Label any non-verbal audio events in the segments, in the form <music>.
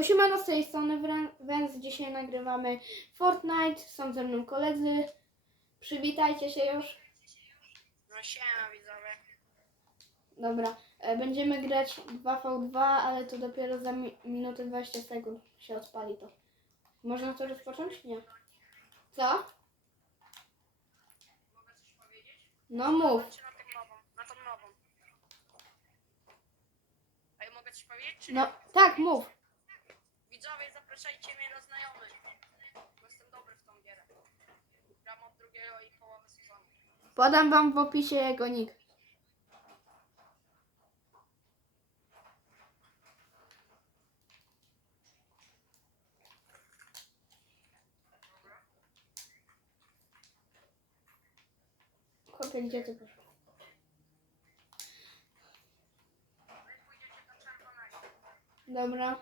Siemano z tej strony Węz. Dzisiaj nagrywamy Fortnite. Są ze mną koledzy. Przywitajcie się już. No siema widzowie. Dobra. E, Będziemy grać 2v2, ale to dopiero za mi minutę 20 sekund się odpali to. Można to rozpocząć? Nie. Co? Mogę coś powiedzieć? No mów. Na tą nową? Na tą nową. A ja mogę coś powiedzieć? Czy No nie? tak, mów. Zapraszajcie mnie na znajomych. Bo jestem dobry w tą gierę. Gram od drugiego i połowy sezonu. Podam wam w opisie jego nick. Chłopie, gdzie ty poszło? Dobra.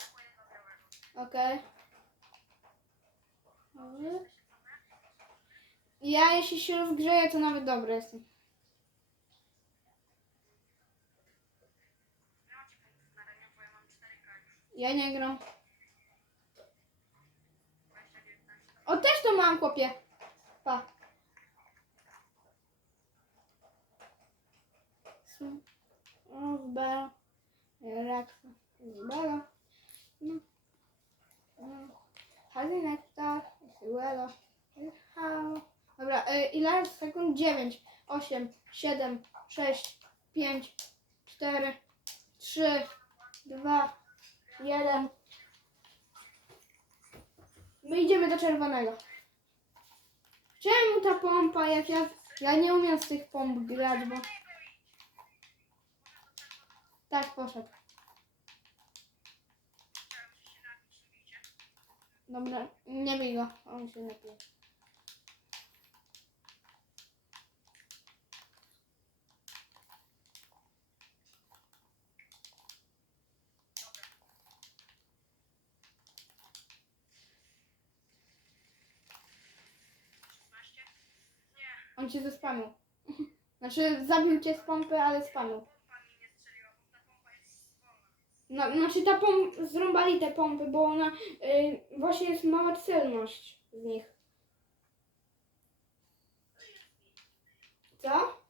Okej. Okay. Ja jeśli się rozgrzeję, to nawet dobry jestem. Ja ci punktów na ramię, bo ja mam 4K już. Ja nie gram. 29 O, też to mam, chłopie. Pa. Zbera. Raksa. Zbera. No. Hazinekta. Siłelo. Halo. Dobra, y, ile sekund? 9, 8, 7, 6, 5, 4, 3, 2, 1. My idziemy do czerwonego. Czemu ta pompa, jak ja... Ja nie umiem z tych pomp grać, bo... Tak, poszedł. Chciałem się napić, nie widzicie? Dobra, nie bij go, on się nie pije. Szesnaście? Nie, On cię zespamił. <laughs> Znaczy, zabił cię z pompy, ale spamił. pompa mi nie strzeliła, bo ta pompa jest wolna. No, znaczy, ta pomp... Zrąbali te pompy, bo ona... Y, właśnie jest mała celność z nich. Co?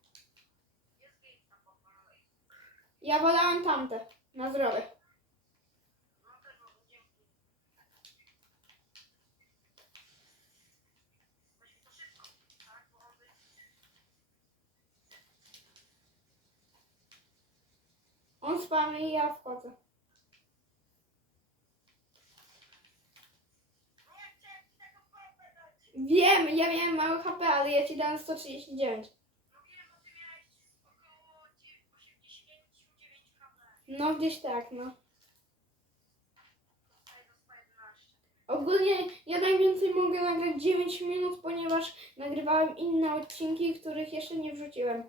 Ja wolałam tamte. Na zdrowie. On spami i ja wchodzę. Wiem, ja miałem mały HP, ale ja ci dałem 139. No wiem, bo ty miałeś około dziew- 89 HP. No gdzieś tak, no. Tutaj do 111. Ogólnie ja najwięcej mogę nagrać 9 minut, ponieważ nagrywałem inne odcinki, których jeszcze nie wrzuciłem.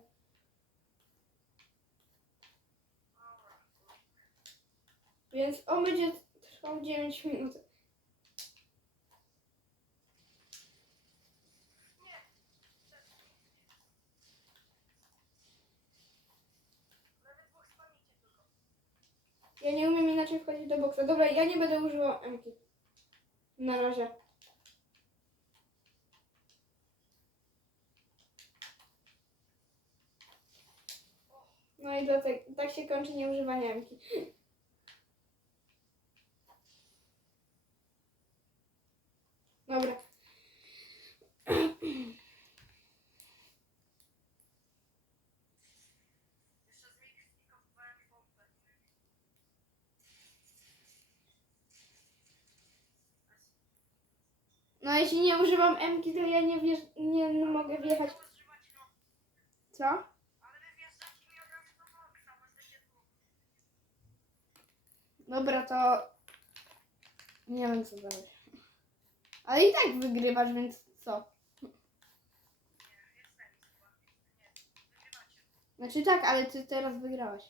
Więc on będzie trwał 9 minut. Nie! Nawet dwóch spamicie tylko. Ja nie umiem inaczej wchodzić do boksa. Dobra, ja nie będę używał MK. Na razie. No i dlatego, tak się kończy nieużywanie MK. Dobra. Jeszcze zmiksikowałem pompę. No jeśli nie używam MK, to ja nie, wiesz, nie mogę wjechać. Co? Dobra, to nie wiem co dalej. Ale i tak wygrywasz, więc co? Znaczy tak, ale ty teraz wygrałeś.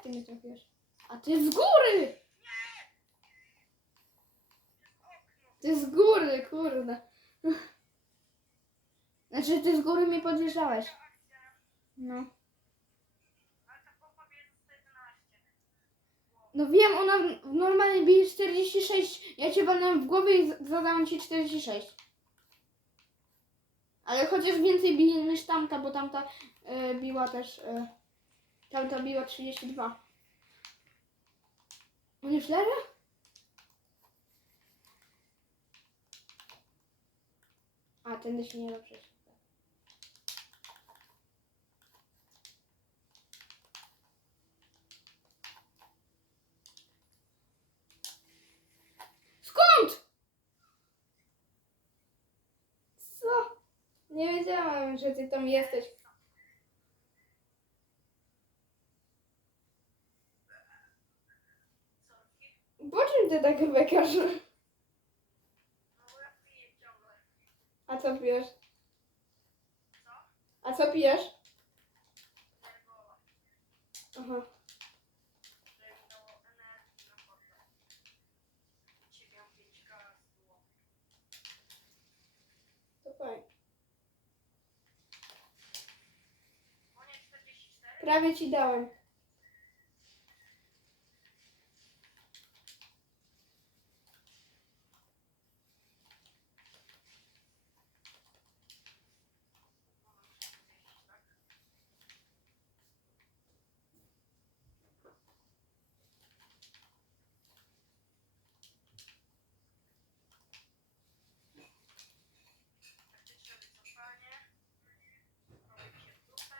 Jak ty mnie trafiłeś? A ty z góry! Ty z góry, kurde. Znaczy ty z góry mnie podjeżdżałeś. No. Ale ta popa bierze 111. No wiem, ona w- normalnie bije 46. Ja cię walnąłem w głowę i zadałam ci 46. Ale chociaż więcej bije niż tamta, bo tamta e, biła też. E, tamta biła 32. On już leży? A, tędy się nie da przejść. Co? Nie wiedziałam, że ty tam jesteś. Po czym ty tak? No ciągle. A co pijesz? Co? A co pijesz? Aha. Żeby mi dało energii na potem. Dzisiaj miałam 5 kar było. To fajnie. O nie, 44? Prawie ci dałem. Taktyczne wycofanie. Robię się w dupę.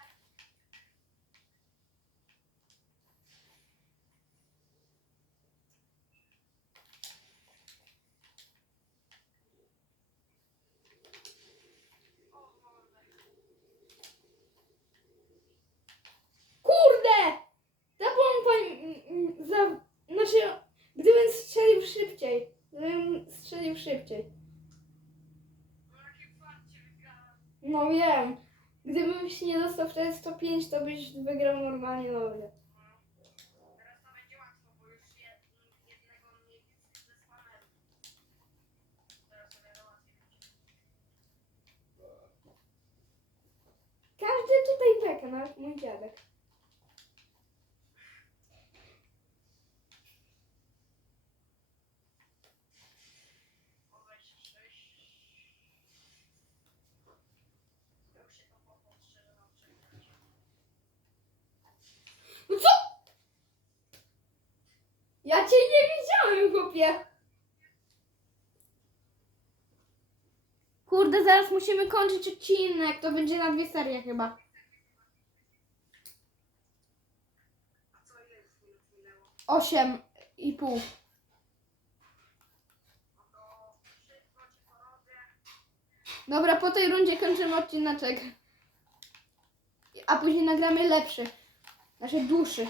O, mordę. Kurde! Ta pompa mm, mm, za... Znaczy, gdybym strzelił szybciej. Gdybym strzelił szybciej. No wiem. Gdybym się nie dostał wtedy 105, to byś wygrał normalnie dobrze. Każdy tutaj beka, nawet mój dziadek. O 26. Ja już się to popot szczerze mam przegrać. No co? Ja cię nie widziałem, chłopie. Kurde, zaraz musimy kończyć odcinek. To będzie na dwie serie chyba. Osiem i pół. Dobra, po tej rundzie kończymy odcineczek. A później nagramy lepszy. Znaczy dłuższy.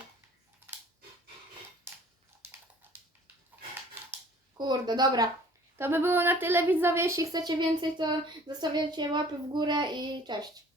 Kurde, dobra. To by było na tyle widzowie. Jeśli chcecie więcej, to zostawiajcie łapy w górę i cześć.